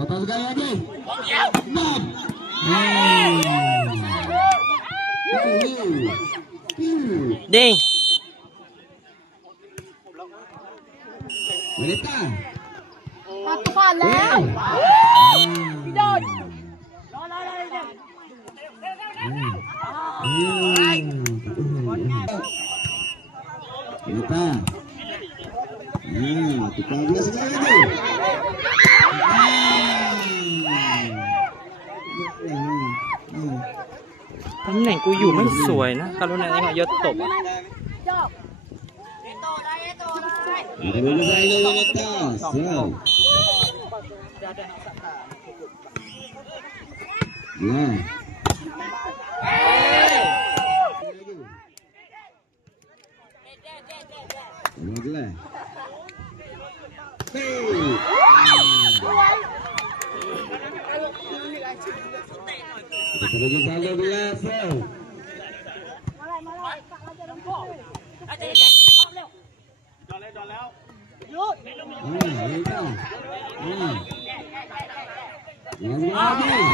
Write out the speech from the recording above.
Atas gaya lagi. Ding. Wanita. Satu kanแล้วพี่โดน Wanita. Tukang dia sekali lagi. ตำแหน่งกูอยู่ไม่สวยนะกรุณายังยศตบ Ada bola saya wanita. So. Ya. Baiklah. Kita lagi saldo bola. So. Lagi.